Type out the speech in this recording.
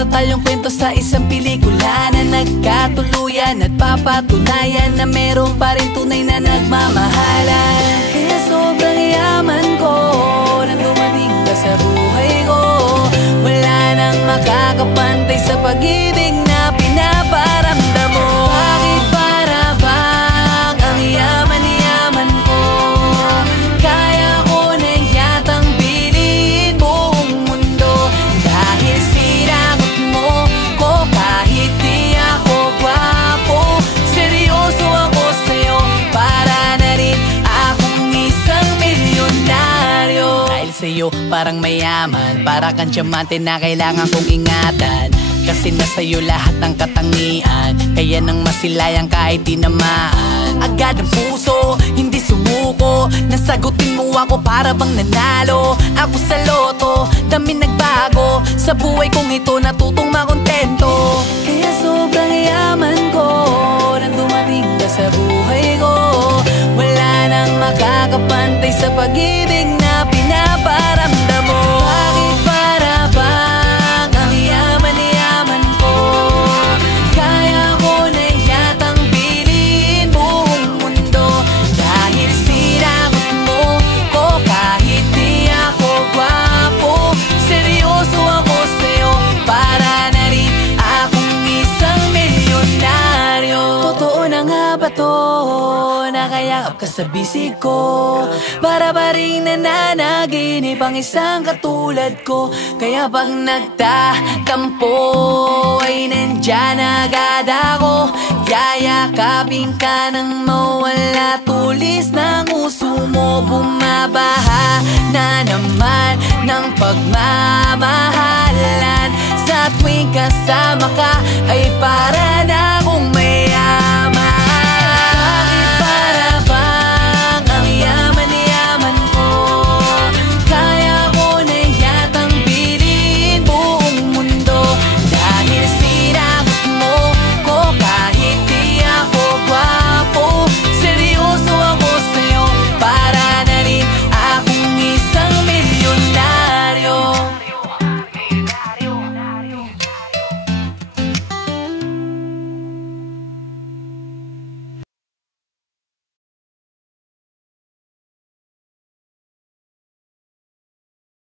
Para tayong kwento sa isang pelikula na nagkatuluyan at papatunayan na meron pa rin tunay na nagmamahalan. Kaya sobrang yaman ko nang dumating ka sa buhay ko. Wala nang makakapantay sa pag-ibig na pinaparamdam mo. Bakit para bang ang yaman-yaman ko? Kaya ko na yatang bilhin buong mundo. Dahil sinagot mo ko kahit di ako gwapo. Seryoso ako sa'yo, para na rin akong isang milyonaryo. Dahil sa'yo parang mayaman, para kang diamante na kailangan kong ingatan. Kasi nasa'yo lahat ng katangian, kaya nang masilayan kahit tinamaan. Agad ang puso, hindi sumuko, nasagutin mo ako para bang nanalo ako sa loto. Dami nagbago sa buhay kong ito, natutong makontento. Kaya sobrang yaman ko nang dumating ka sa buhay ko. Wala nang makakapantay sa pag-ibig na pinaparamdam mo. Bakit para bang ang yaman-yaman ko? Kaya ko na yatang bilhin buong mundo. Dahil sinagot mo ko kahit di ako gwapo. Seryoso ako sa'yo, para na rin akong isang milyonaryo. Totoo na nga ba to? Nakayakap ka sa bisig ko, para ba rin nananaginip ang isang katulad ko? Kaya pag nagtatampo ay nandyan agad ako. Yayakapin ka nang mawala, tulis ng uso mo. Bumabaha na naman ng pagmamahalan. Sa tuwing kasama ka ay para na akong mayaman.